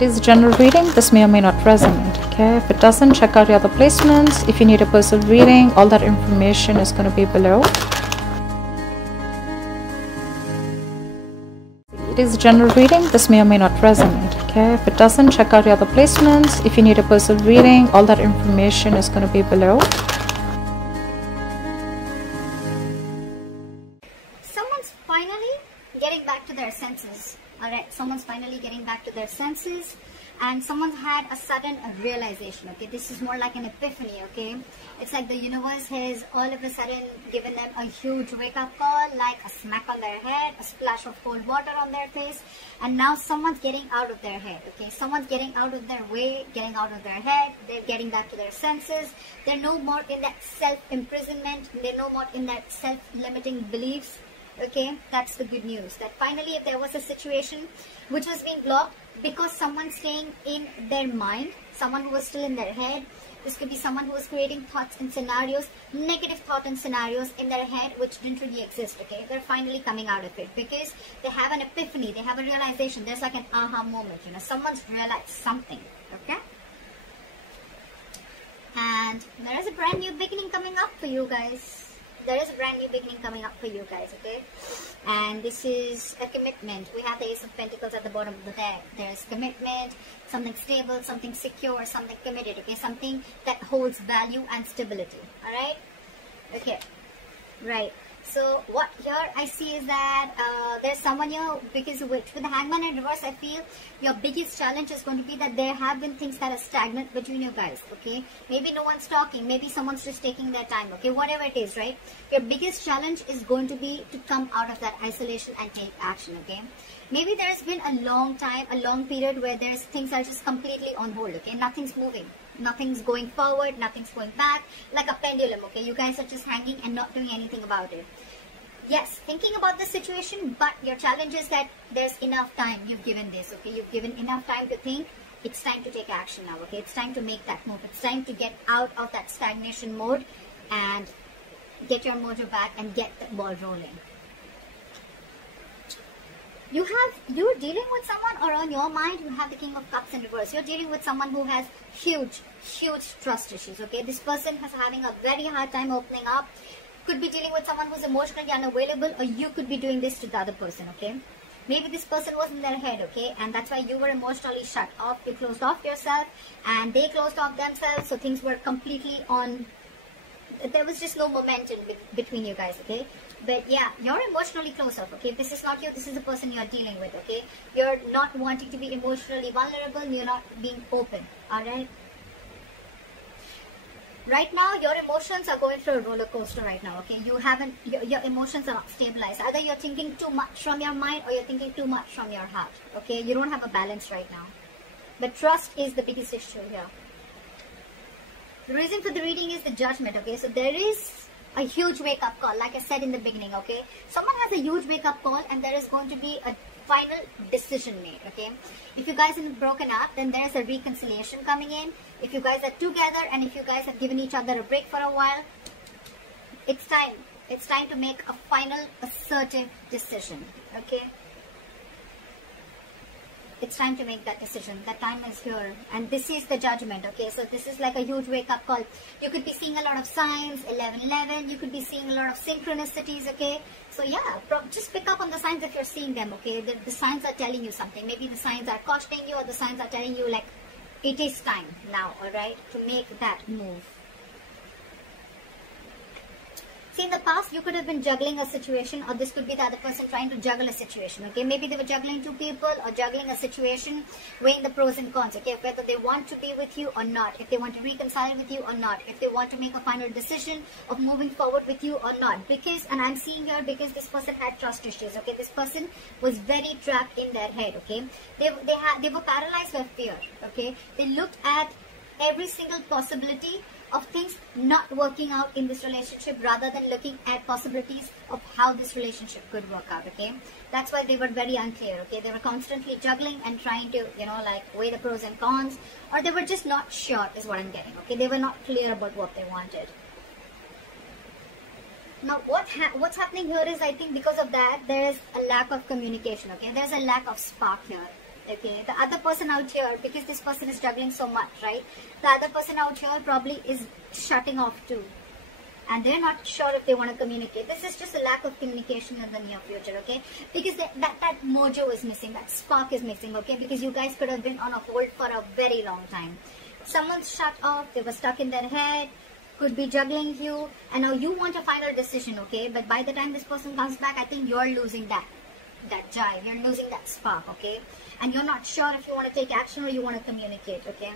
It is general reading. This may or may not resonate. Okay, if it doesn't, check out your other placements. If you need a personal reading, all that information is going to be below. It is general reading. This may or may not resonate. Okay, if it doesn't, check out your other placements. If you need a personal reading, all that information is going to be below. Someone's finally getting back to their senses. Alright, someone's finally getting back to their senses, and someone's had a sudden realization. Okay, this is more like an epiphany. Okay, it's like the universe has all of a sudden given them a huge wake-up call, like a smack on their head, a splash of cold water on their face, and now someone's getting out of their head. Okay, someone's getting out of their way, getting out of their head. They're getting back to their senses. They're no more in that self-imprisonment. They're no more in that self-limiting beliefs. Okay, that's the good news, that finally, if there was a situation which was being blocked because someone's staying in their mind, someone who was still in their head, this could be someone who was creating thoughts and scenarios, negative thought and scenarios in their head which didn't really exist. Okay, they're finally coming out of it because they have an epiphany, they have a realization. There's like an aha moment, you know, someone's realized something. Okay, and there is a brand new beginning coming up for you guys. There is a brand new beginning coming up for you guys, okay? And this is a commitment. We have the Ace of Pentacles at the bottom of the deck. There is commitment, something stable, something secure, something committed, okay? Something that holds value and stability, alright? Okay, right. So what here I see is that there's someone here, because with the Hangman in reverse, I feel your biggest challenge is going to be that there have been things that are stagnant between you guys, okay? Maybe no one's talking, maybe someone's just taking their time, okay? Whatever it is, right? Your biggest challenge is going to be to come out of that isolation and take action, okay? Maybe there's been a long time, a long period where there's things are just completely on hold, okay? Nothing's moving. Nothing's going forward, nothing's going back, like a pendulum, okay? You guys are just hanging and not doing anything about it. Yes, thinking about the situation, but your challenge is that there's enough time you've given this, okay? You've given enough time to think. It's time to take action now, okay? It's time to make that move. It's time to get out of that stagnation mode and get your mojo back and get the ball rolling. You're dealing with someone, or on your mind you have the King of Cups in reverse. You're dealing with someone who has huge trust issues, okay? This person is having a very hard time opening up. Could be dealing with someone who's emotionally unavailable, or you could be doing this to the other person, okay? Maybe this person was in their head, okay? And that's why you were emotionally shut off. You closed off yourself and they closed off themselves, so things were completely on. There was just no momentum between you guys, okay? But yeah, you're emotionally closed off, okay? This is not you, this is the person you're dealing with, okay? You're not wanting to be emotionally vulnerable, you're not being open, alright? Right now, your emotions are going through a roller coaster right now, okay? Your emotions are not stabilized. Either you're thinking too much from your mind or you're thinking too much from your heart, okay? You don't have a balance right now. But trust is the biggest issue here. The reason for the reading is the Judgment, okay? So there is a huge wake-up call, like I said in the beginning, okay? Someone has a huge wake-up call and there is going to be a final decision made, okay? If you guys have broken up, then there's a reconciliation coming in. If you guys are together and if you guys have given each other a break for a while, it's time. It's time to make a final assertive decision, okay? It's time to make that decision. That time is here. And this is the Judgment, okay? So this is like a huge wake-up call. You could be seeing a lot of signs, 11-11. You could be seeing a lot of synchronicities, okay? So yeah, just pick up on the signs if you're seeing them, okay? The signs are telling you something. Maybe the signs are cautioning you, or the signs are telling you, like, it is time now, alright, to make that move. See, in the past, you could have been juggling a situation, or this could be the other person trying to juggle a situation, okay? Maybe they were juggling two people or juggling a situation, weighing the pros and cons, okay? Whether they want to be with you or not, if they want to reconcile with you or not, if they want to make a final decision of moving forward with you or not. Because, and I'm seeing here, because this person had trust issues, okay? This person was very trapped in their head, okay? They were paralyzed by fear, okay? They looked at every single possibility of things not working out in this relationship, rather than looking at possibilities of how this relationship could work out, okay? That's why they were very unclear, okay? They were constantly juggling and trying to, you know, like, weigh the pros and cons, or they were just not sure, is what I'm getting, okay? They were not clear about what they wanted. Now, what's happening here is, I think because of that, there is a lack of communication, okay? There's a lack of spark here. Okay, the other person out here, because this person is juggling so much, right? The other person out here probably is shutting off too. And they're not sure if they want to communicate. This is just a lack of communication in the near future, okay? Because that mojo is missing, that spark is missing, okay? Because you guys could have been on a hold for a very long time. Someone's shut off, they were stuck in their head, could be juggling you, and now you want a final decision, okay? But by the time this person comes back, I think you're losing that jive, you're losing that spark, okay? And you're not sure if you want to take action or you want to communicate, okay?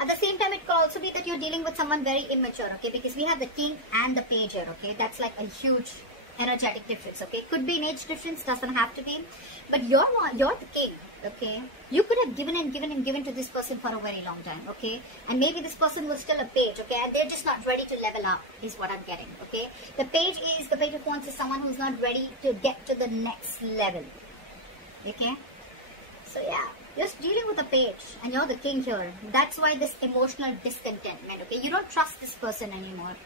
At the same time, it could also be that you're dealing with someone very immature, okay? Because we have the king and the page here, okay? That's like a huge energetic difference, okay? Could be an age difference, doesn't have to be. But you're the king, okay? You could have given to this person for a very long time, okay? And maybe this person was still a page, okay? And they're just not ready to level up, is what I'm getting, okay? The page of wands is someone who's not ready to get to the next level, okay? So yeah, just dealing with a page, and you're the king here. That's why this emotional discontentment, okay? You don't trust this person anymore.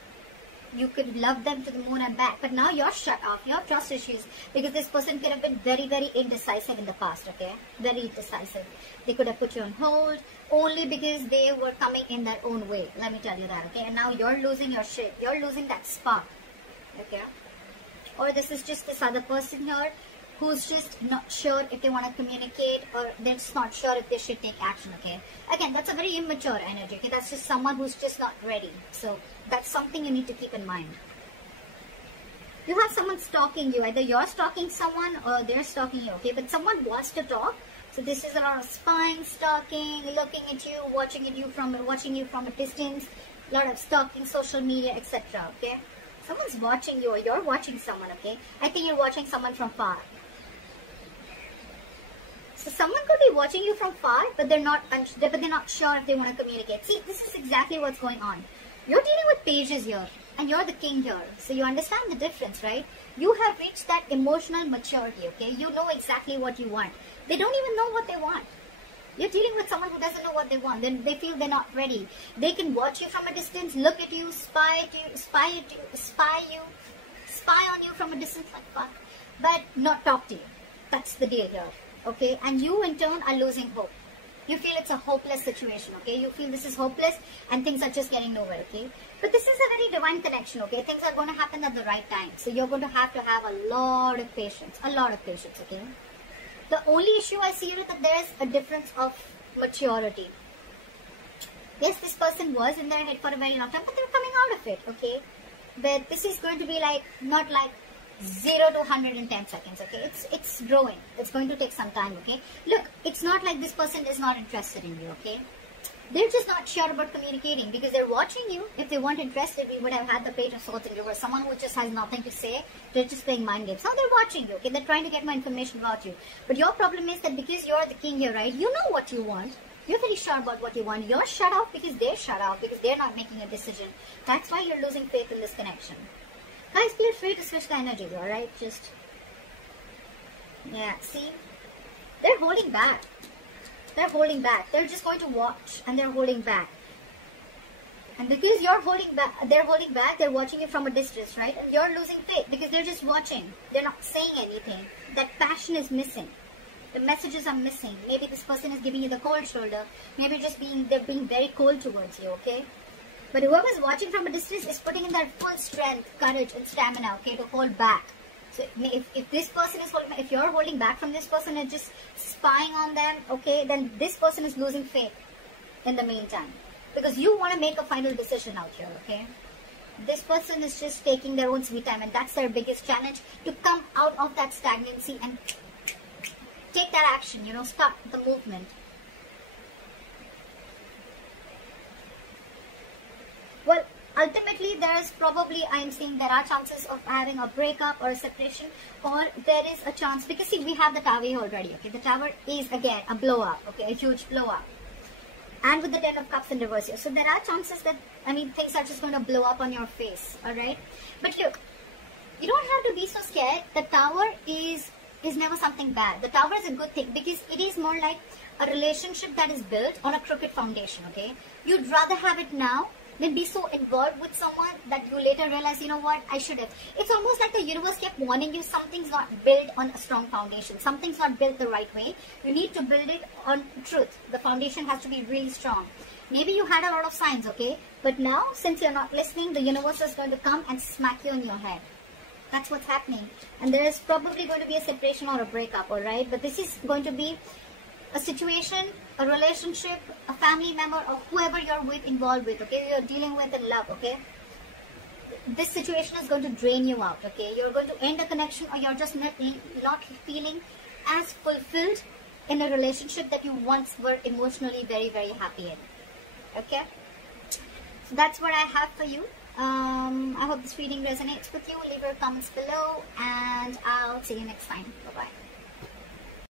You could love them to the moon and back, but now you're shut off. You have trust issues because this person could have been very, very indecisive in the past, okay? Very indecisive. They could have put you on hold only because they were coming in their own way. Let me tell you that, okay? And now you're losing your shit. You're losing that spark, okay? Or this is just this other person here who's just not sure if they want to communicate, or they're just not sure if they should take action, okay? Again, that's a very immature energy, okay? That's just someone who's just not ready. So that's something you need to keep in mind. You have someone stalking you. Either you're stalking someone or they're stalking you, okay? But someone wants to talk. So this is a lot of spying, stalking, looking at you, watching you from a distance, a lot of stalking, social media, etc., okay? Someone's watching you, or you're watching someone, okay? I think you're watching someone from far. So someone could be watching you from far, but they're not sure if they want to communicate. See, this is exactly what's going on. You're dealing with pages here, and you're the king here. So you understand the difference, right? You have reached that emotional maturity, okay? You know exactly what you want. They don't even know what they want. You're dealing with someone who doesn't know what they want. Then they feel they're not ready. They can watch you from a distance, look at you, spy on you from a distance like fuck, but not talk to you. That's the deal here. Okay, and you in turn are losing hope. You feel it's a hopeless situation, okay? You feel this is hopeless and things are just getting nowhere, okay? But this is a very divine connection, okay? Things are going to happen at the right time. So you're going to have a lot of patience, okay? The only issue I see is that there's a difference of maturity. Yes, this person was in their head for a very long time, but they're coming out of it, okay? But this is going to be like, not like 0 to 100 in 10 seconds, okay? It's growing. It's going to take some time, okay? Look, it's not like this person is not interested in you, okay? They're just not sure about communicating because they're watching you. If they weren't interested, we would have had the page of swords in reverse. Someone who just has nothing to say, they're just playing mind games. Now they're watching you, okay? They're trying to get more information about you. But your problem is that because you're the king here, right? You know what you want. You're very sure about what you want. You're shut off because they're shut off because they're not making a decision. That's why you're losing faith in this connection. Guys, feel free to switch the energy, alright? Just, yeah, see? They're holding back. They're holding back. They're just going to watch and they're holding back. And because you're holding back, they're watching you from a distance, right? And you're losing faith because they're just watching. They're not saying anything. That passion is missing. The messages are missing. Maybe this person is giving you the cold shoulder. Maybe they're being very cold towards you, okay? But whoever's watching from a distance is putting in their full strength, courage, and stamina, okay, to hold back. So if this person is holding, if you're holding back from this person and just spying on them, okay, then this person is losing faith in the meantime. Because you want to make a final decision out here, okay? This person is just taking their own sweet time, and that's their biggest challenge, to come out of that stagnancy and take that action, you know, start the movement. Well, ultimately, I'm seeing there are chances of having a breakup or a separation, or there is a chance, because see, we have the tower here already, okay? The tower is, again, a blow up, okay? A huge blow up. And with the 10 of Cups in reverse here. So there are chances that, things are just going to blow up on your face, alright? But look, you don't have to be so scared. The tower is never something bad. The tower is a good thing because it is more like a relationship that is built on a crooked foundation, okay? You'd rather have it now Then be so involved with someone that you later realize, you know what, I should have. It's almost like the universe kept warning you, something's not built on a strong foundation. Something's not built the right way. You need to build it on truth. The foundation has to be really strong. Maybe you had a lot of signs, okay? But now, since you're not listening, the universe is going to come and smack you on your head. That's what's happening. And there is probably going to be a separation or a breakup, alright? But this is going to be a situation, a relationship, a family member, or whoever you're with, involved with, okay? You're dealing with in love, okay? This situation is going to drain you out, okay? You're going to end a connection, or you're just not feeling as fulfilled in a relationship that you once were emotionally very, very happy in, okay? So that's what I have for you. I hope this reading resonates with you. Leave your comments below, and I'll see you next time. Bye-bye.